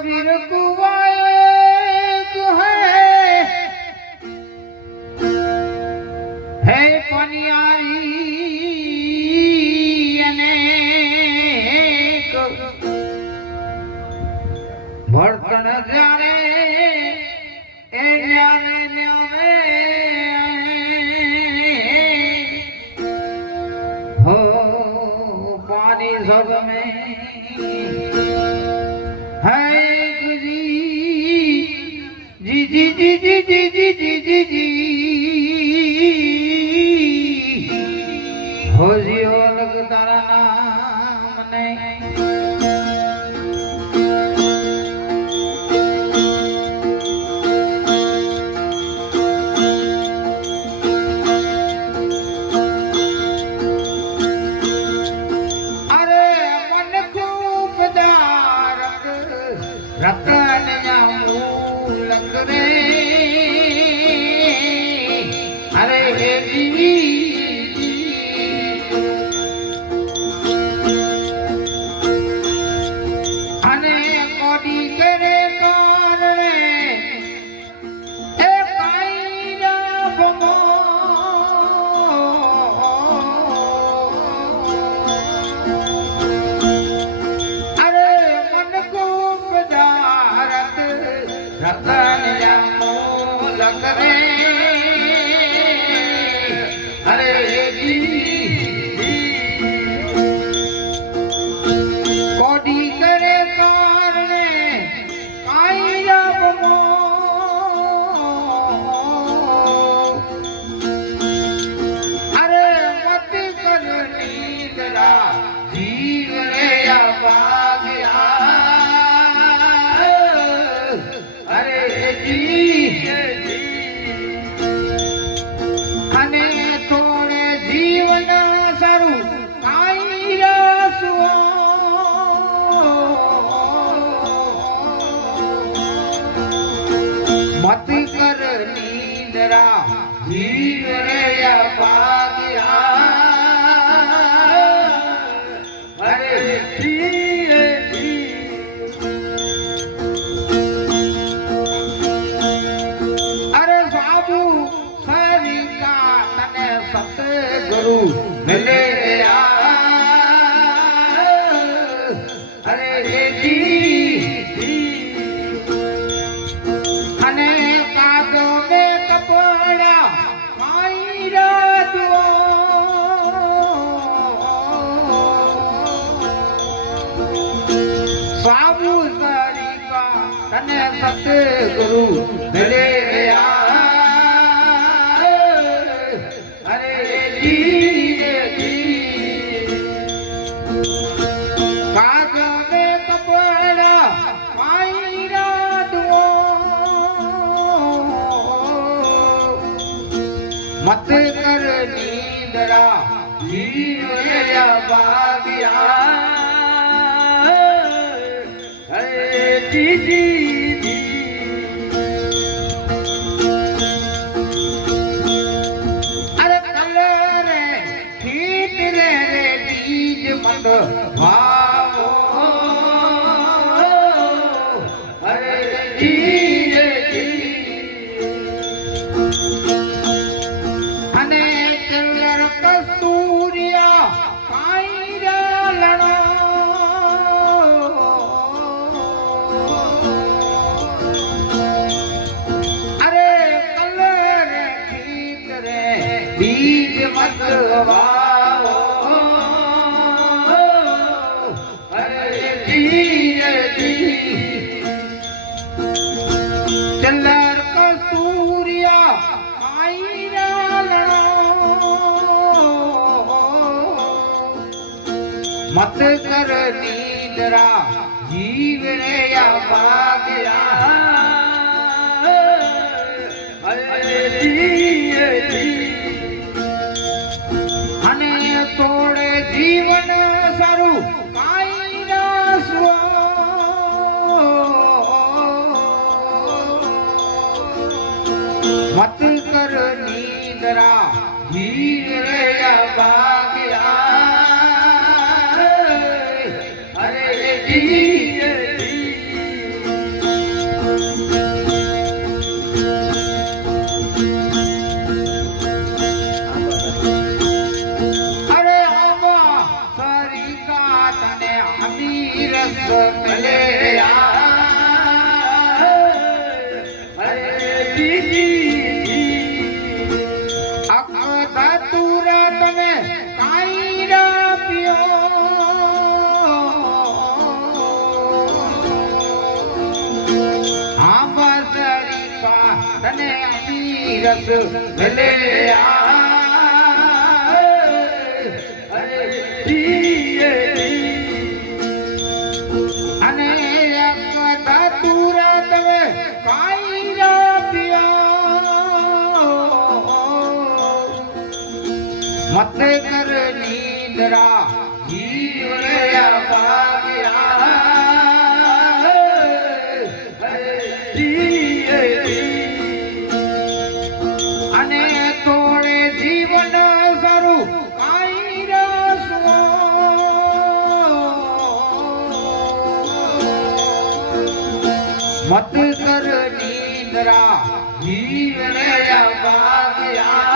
कबीर कुवाए है पनियारी अनेक बर्तन जाने ए न्यारे न्यारे हो पानी सब में है जी जी जी जी जी जी जी जी जी जी हो जियो लग तारा नाम नहीं रतन मूलक रे अरे जी अने कोडी करे कारणे ए काईरा बमो रतन मूलक रे अरे जी कोडी करे कारणे काई रबमो अरे मत कर नींदरा जीव रे आबाग्या અને થોડે જીવન સારું કાઈ રસવો મત કર નીંદરા જીવ રે ભાગ્યા અરે गुरु मिले अरे जी अने कागो में कपड़ा मायरा दो साबु तरीका तने सतगुरु मिले मत कर नींदरा जीव रे भाग्या जी जी जी अरे कलर ठीक रे बीज मत भावो अरे जी बीज मत वाओ अरे जी जी चलर कस्तूरिया आईरा लड़ो मत कर नींदरा जीव रे या भाग्या अरे जी जी तोड़े जीवन सारू काई रसवो मत कर नींदरा जीव रे भाग्या अरे जी रस मिले धातुरा तमे काईरा पियो हाँ बसरी पा तने रस मिले અને धातुरा तमे काईरा पिया मत कर नींदरा जीवन भाग्या અને તોડે જીવન સારું કાઈ રસવો મત કર નીંદરા જીવન ભાગ્યા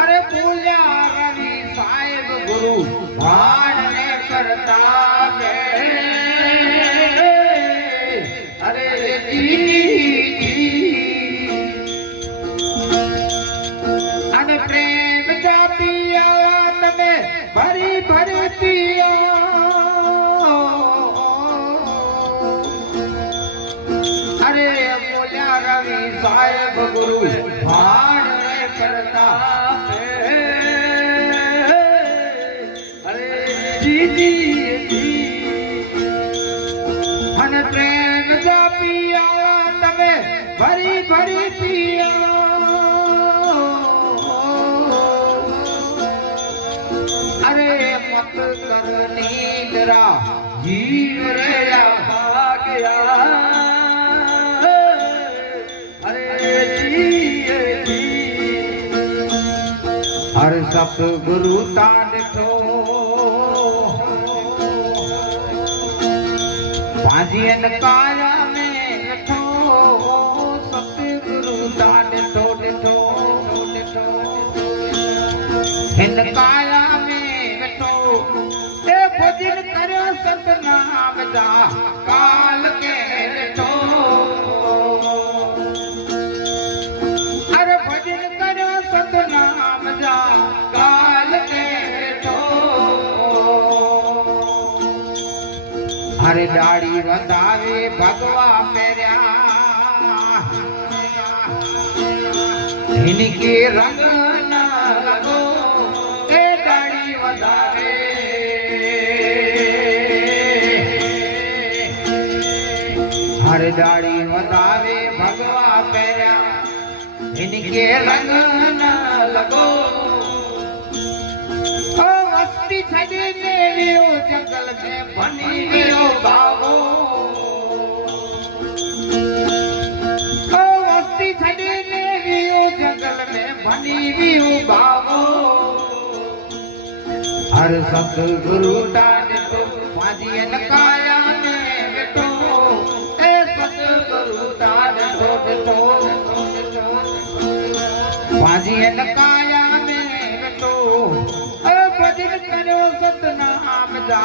अरे पूजा रवि साहेब गुरु भान ने करता है अरे अरे प्रेम जातिया तमे भरी भरी पिया अरे बोला रवि साहेब गुरु भान ने करता अरे जी मन प्रेम जा पिया तमे भरी भरी पिया अरे मत कर नींदरा जीव रे भाग्या हर सतगुरु ता ॾिठो पंहिंजी काया में ॾिठो सतगुरु ता ॾिठो ॾिठो ॾिठो हिन काया में ॾिठो ए भजन करियो सतनाम जा काल के ॾिठो अरे भजन करियो सतनाम जा काल के ॾिठो अरे दाढ़ी वधावे भगवा पहिरिया हिनके रंग न लॻो ए दाढ़ी वधावे हर दाढ़ी वधावे भगवा पहिरिया हिनके रंग न लॻो मस्ती छॾे वियो जंगल में बनी वियो बाबो मस्ती छॾे वियो जंगल में बनी वियो बाबो हर सतगुरु ता ॾिठो पंहिंजी काया में वेठो ए सतगुरु ता ॾिठो ॾिठो पंहिंजी काया में वेठो भजन करो सतनाम जा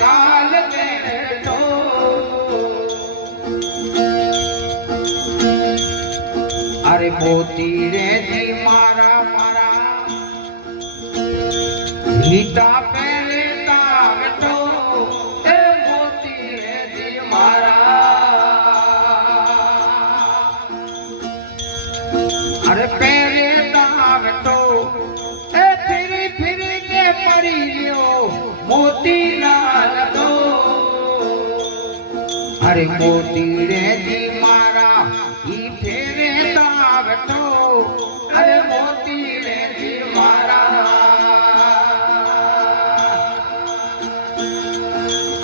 काल में ॾिठो अरे मोती रे जी मारा मारा गीता पहले ता वेठो ए मोती रे जी मारा अरे पहले ता वेठो मरी वियो मोती ना लॻो अरे मोती रे जी मारा ही फेरे ता वेठो अरे मोती रे जी मारा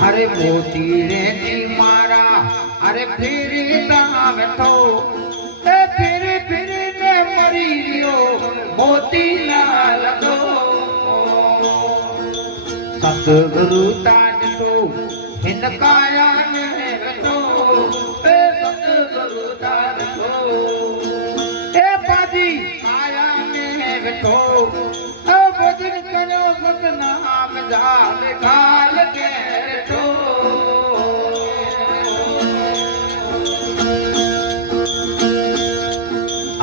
अरे मोती रे जी मारा अरे फेरे ता वेठो फिर ने मरी वियो मोती ना लॻो सतगुरु ता ॾिठो हिन काया में वेठो सतगुरु ता ॾिठो ए पाजी बैठो भजन करो सतनाम जाल काल के बैठो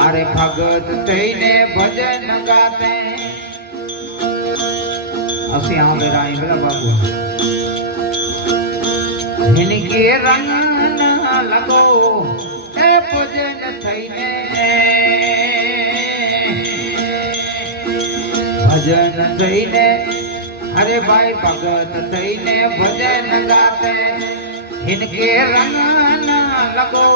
अरे भगत थईने भजन गाते असी यहाँ बेराई बेरा बाबू इनके रंग न लगो ए भजन थईने भजन थईने अरे भाई भगत थईने भजन गाते इनके रंग न लगो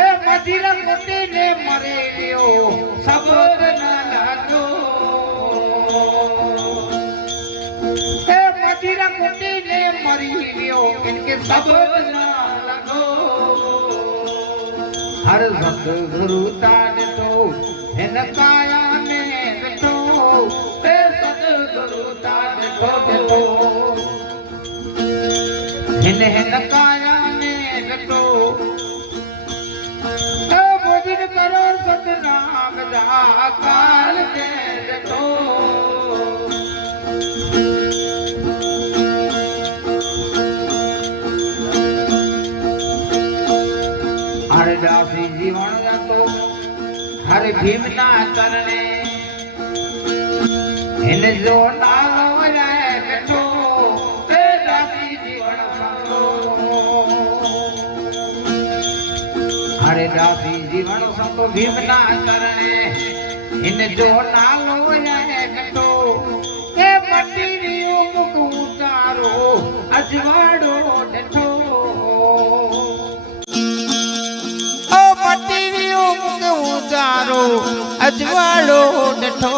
ए मदिरा कुटी ने मरे लियो सबद न लागो ए मदिरा कुटी ने मरी लियो इनके सबद न लागो हर सतगुरु तान तो इन काया ने बैठो ए सतगुरु तान तो इन काया ने बैठो भजन करो सतनाम जा काल के बैठो हरे दासी जीवन जातो हरे भीमना चरणे इन जो नालो रहे बैठो हे दासी जीवन संतो हरे दासी जीवन संतो भीमना चरणे इन जो नालो रहे बैठो हे मटी रियो मुख उतारो अजवाड़ो डठो ओ मटी रियो मुख उतारो अजवाड़ो डठो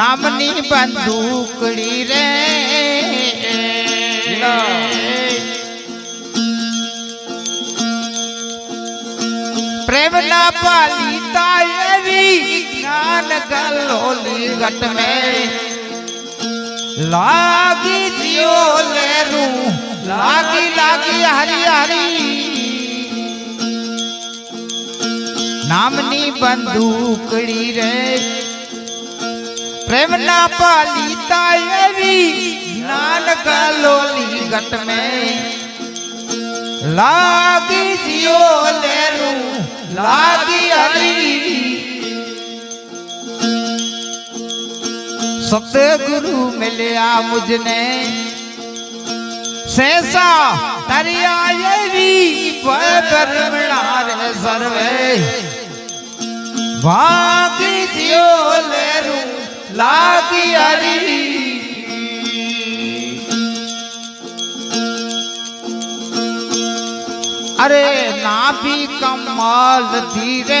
नामनी बंदूकड़ी रे प्रेम ना पाली तायवी ज्ञान गलोली घट में लागी जियो लेरू लागी लागी हरी हरी नामनी बंदूकड़ी रे प्रेम ना पाली तायवी ज्ञान गलोली घट में लागी जियो लेरू लागी हरी सतगुरु मिलया मुझने सेसा तरिया ये रे सर्वे भागी जियो लेरू लागी हरी अरे ना भी कमाल धीरे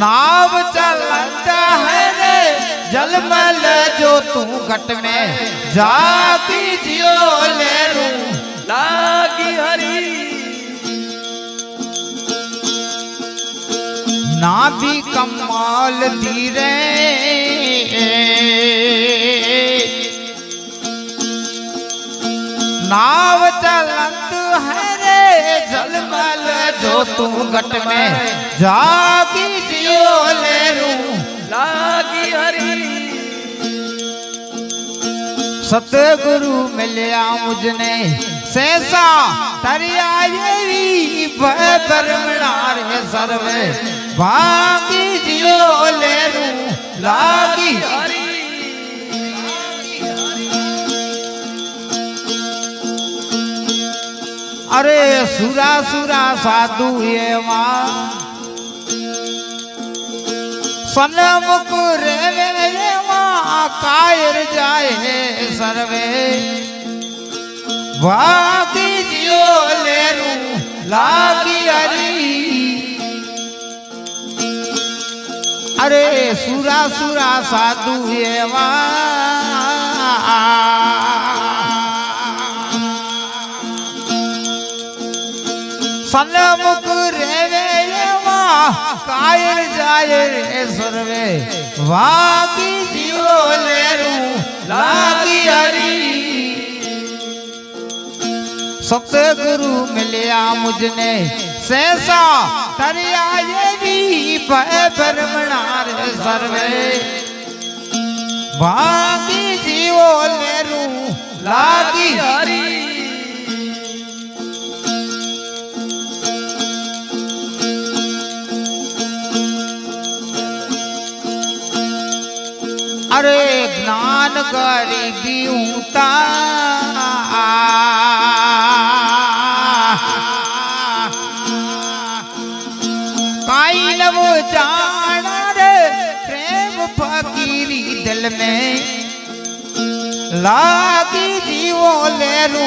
नाव चलता है रे जलमल जो तू घट में जागी जियो लेरू लागी हरी ना भी कमाल धीरे नाव चलत है रे झलमल जो तू घट में जागी जियो लेरू लागी हरी सतगुरु मिलया मुझने सेसा तरिया ये ब्रह्मणा रे सर्वे भागी जियो लेरू लागी हरी अरे सुरा सुरा साधु ये मां सनमुख रे मां कायर जाए सर्वे भागी जियो लेरू लागी हरी अरे सुरा सुरा साधु ये सनमुख रे कायर जाए रे सर्वे वागी जियो लेरू लागी हरी सतगुरु मिलिया मुझने सहसा तरिया ये भी भय भ्रमणार सर्वे भागी जीवो लेरू लागी हरी अरे ज्ञान गरीबी ऊता काई न वो जाना रे प्रेम फकीरी दिल में लागी जीवो लेरू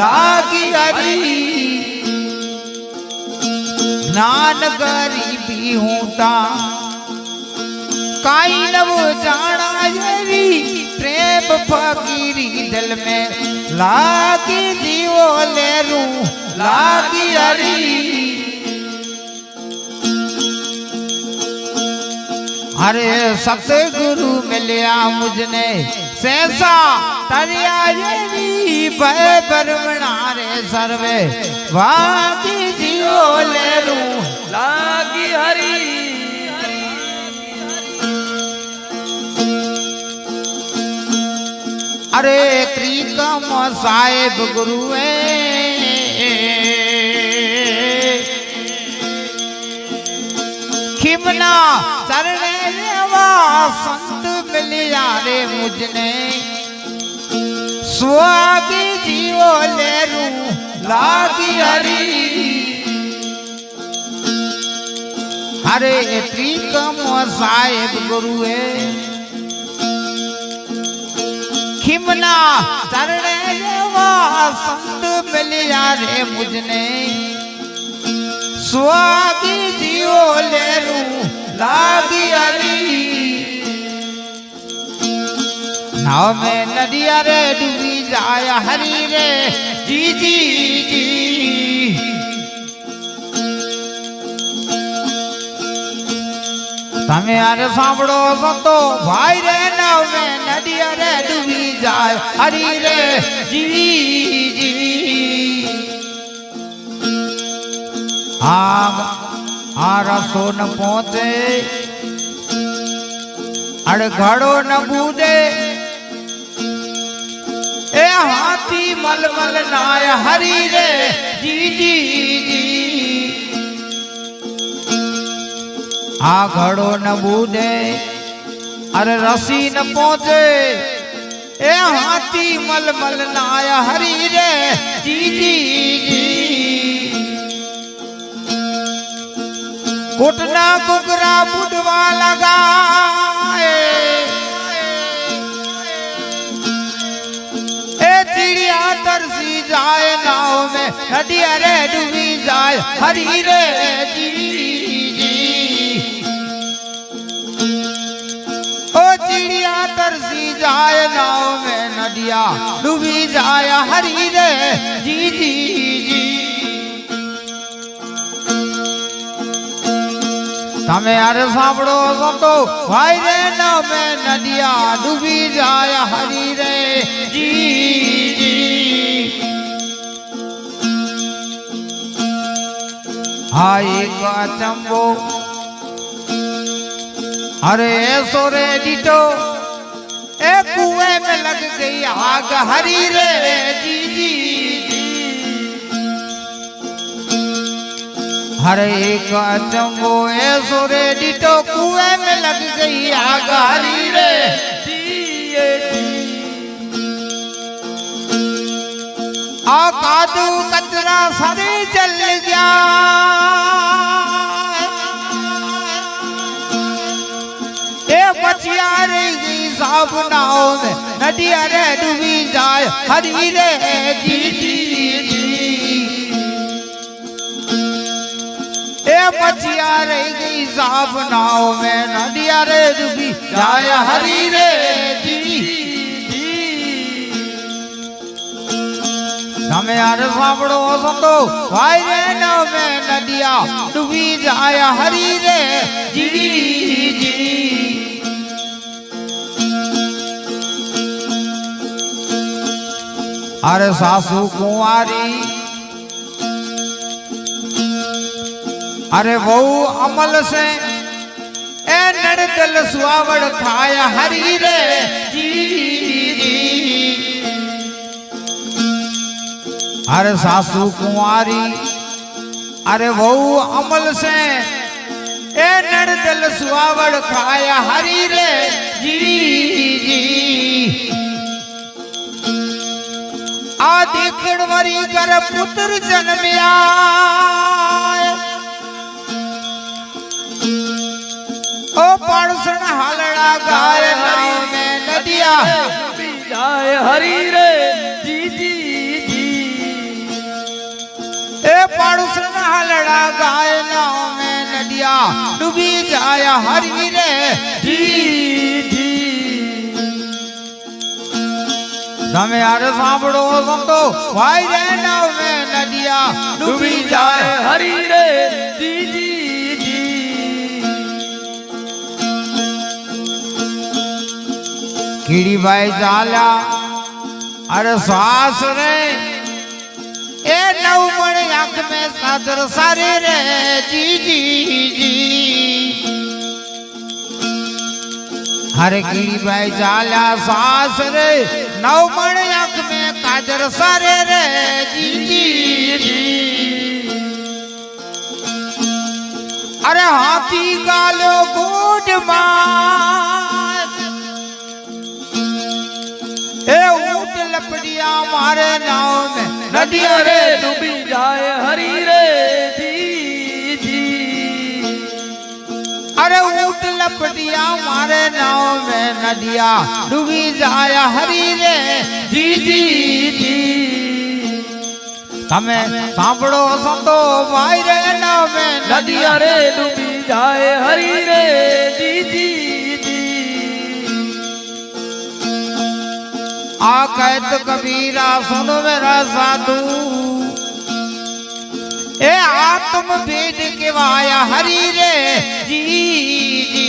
लागी हरी ज्ञान गरीबी ऊता काई न वो जाना ये भी प्रेम फकीरी दिल में लागी जीवो लेरू लागी हरी अरे सतगुरु मिलिया मुझने सहसा तरिया ये भी भय भ्रमणार सर्वे भागी जीवो लेरू लागी हरी अरे त्रिकम साहेब गुरुए खिमना चरणे लेवा संत मिलिया रे मुझने स्वागी जीवो लेरू लागी हरी हरे त्रिकम साहेब गुरुए खिमना चरणे लेवा संत मिलिया रे मुझने स्वागी जीवो लेरू लागी हरी नाव में नदिया रे डूबी जाय हरी रे जी जी जी तमे यार सांभळो संतो भाई रे नाव में नदिया रे डूबी जाय हरी रे जी जी रसो न पहुंचे अड़ घड़ो न बूदे ए हाथी मलमल नाय हरी रे जी जी जी घड़ो न बूदे अरे रसी न पहुंचे ए हाथी मलमल नाय हरी रे जी जी जी घुटना कुकरा बुडवा लगाए ए चिड़िया तरसी जाए नाव में नदिया रे डूबी जाए हरी रे जी जी ओ चिड़िया तरसी जाए नाव में नदिया डूबी जाए हरी रे जी जी जी तमे यार सांभळो संतो भाई रे नाव में नदिया डूबी जाय हरी रे जी जी हाय का चंबो अरे सोरे डिटो ए कुएं में लग गई आग हरी रे जी जी हरे का चंबो ए सोरे डिटो कुएं में लग गई आग हरी रे कादू कचरा सारे जल गया ए बचिया रे साफ नाव में नदिया रे डूबी जाए हरी रे जी जी जी ए बचिया रह गई साफ नाव में नदिया रे डूबी जाय हरी रे जी तमे यार सांभळो संतो भाई रे नाव में नदिया डूबी जाय हरी रे जी जी अरे सासू कुंवारी अरे वो अमल से ए नड़दल सुआवड़ खाया हरी रे जी जी। अरे सासू कुंवारी अरे वो अमल से ए नड़दल सुआवड़ खाया हरी रे जी जी। आदि किणवरी कर पुत्र जन्मया ओ पाड़सण हालड़ा गाय नाव में नदिया जाए हरी रे जी जी जी। ए पाड़सण हालड़ा गाय नाव में नदिया डूबी जाय हरी रे जी जी। તમે યાર સાંભળો સંતો ભાઈ રે નાવ में नदिया डूबी जाए हरी रे जी जी जी। कीड़ी भाई चाला अरे सास रे ए नवमण आंख में सादर सारे रे जी जी जी। हरे कीड़ी भाई चाला सास रे नवमण आंख में काजर सारे रे जी जी जी। अरे हाथी गालो गोड मार ए ऊंट लपड़िया मारे नाव में नदिया रे डूबी जाए हरी रे जी जी। अरे ऊंट लपड़िया मारे नाव में नदिया डूबी जाय हरी रे जी जी जी। તમે સાંભળો સંતો ભાઈ રે નાવ में नदिया रे डूबी जाए हरी रे जी जी जी। आ कहत कबीरा सुन मेरा साधु ए आत्म भेद केवाया हरी रे जी जी।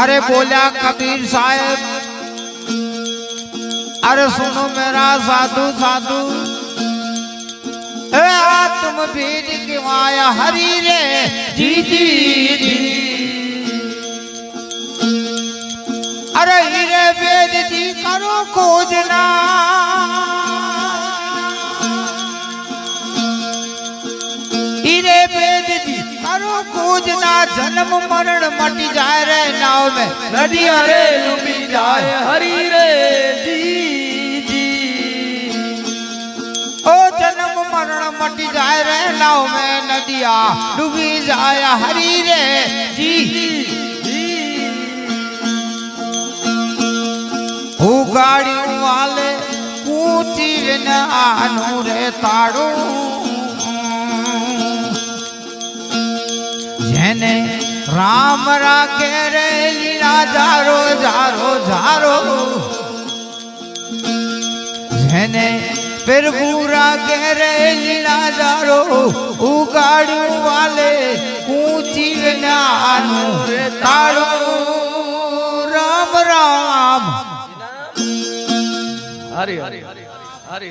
अरे बोला कबीर साहब अरे सुनो मेरा साधु साधु ए आत्म भेद केवाया हरी रे जी जी जी। अरे हीरे वेद जी करो खोजना हीरे वेद जी करो खोजना जन्म मरण मट जाए रे नाव में नदिया रे डूबी जाए हरी रे जी जी। ओ जन्म मरण मट जाए रे नाव में नदिया डूबी जाए हरी रे जी जी। गाड़ी वाले ऊंची विनानु रे ताड़ू जेने राम राखे रे लीला जारो जारो जारो जेने प्रभु राखे रे लीला जारो उगाड़ी वाले ऊंची विनानु रे ताड़ू राम राम हरी हरी हरी हरी।